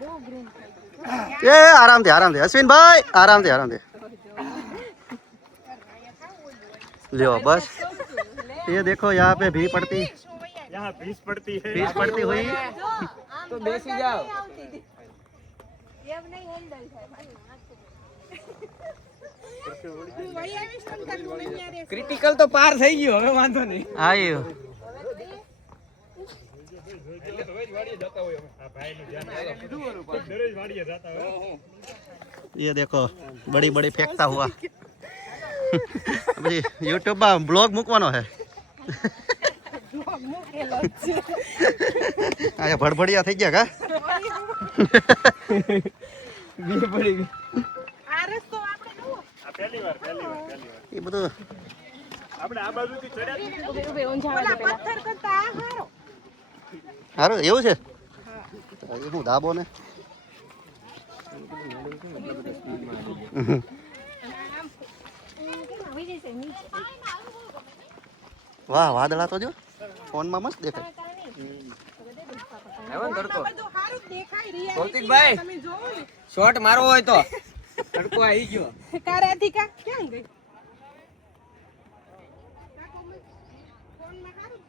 ये आराम से अश्विन भाई आराम से लियो बस। ये देखो यहाँ पे भी पड़ती, यहाँ भीस पड़ती है, भीस पड़ती हुई। तो बेसी जाओ। ક્રિટિકલ તો પાર થઈ ગયો, હવે વાંધો નહીં. आयो ये देखो बड़ी बड़ी फेंकता हुआ भाई यूट्यूब में ब्लॉग मुकवानो है आया भड़भड़िया થઈ ગયા કા બે પડી ગઈ. આરસ તો આપણે નો આ પહેલી વાર એ બધું આપણે આ બાજુથી ચડ્યા ઉભે ઉભે ઊંઝાવા દે પેલા પથ્થર કરતા આ હારો હારું એવું છે એ હું દાબો ને વાહ વાદળા તો જો ફોન માં મસ્ત દેખાય. આવ્યો ને તડકો. બધું હારું દેખાય રિયા કૌતિકભાઈ. તમે જોવો ને શોટ મારવો હોય તો તડકો આવી ગયો. કારાધિકા ક્યાં ગઈ ફોનમાં હારું